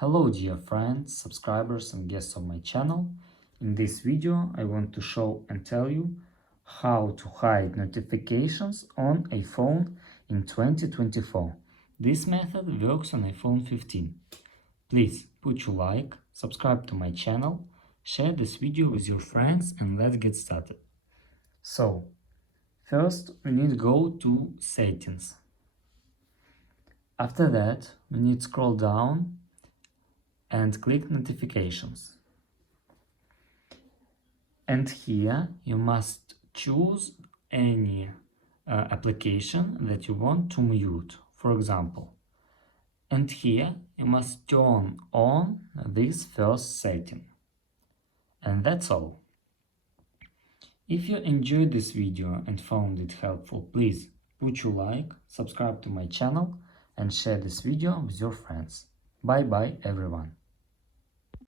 Hello dear friends, subscribers and guests of my channel. In this video I want to show and tell you how to hide notifications on iPhone in 2024. This method works on iPhone 15. Please put your like, subscribe to my channel, share this video with your friends and let's get started. So, first we need to go to settings. After that we need to scroll down and click notifications. And here you must choose any application that you want to mute, for example. And here you must turn on this first setting. And that's all. If you enjoyed this video and found it helpful, please put your like, subscribe to my channel and share this video with your friends. Bye bye everyone.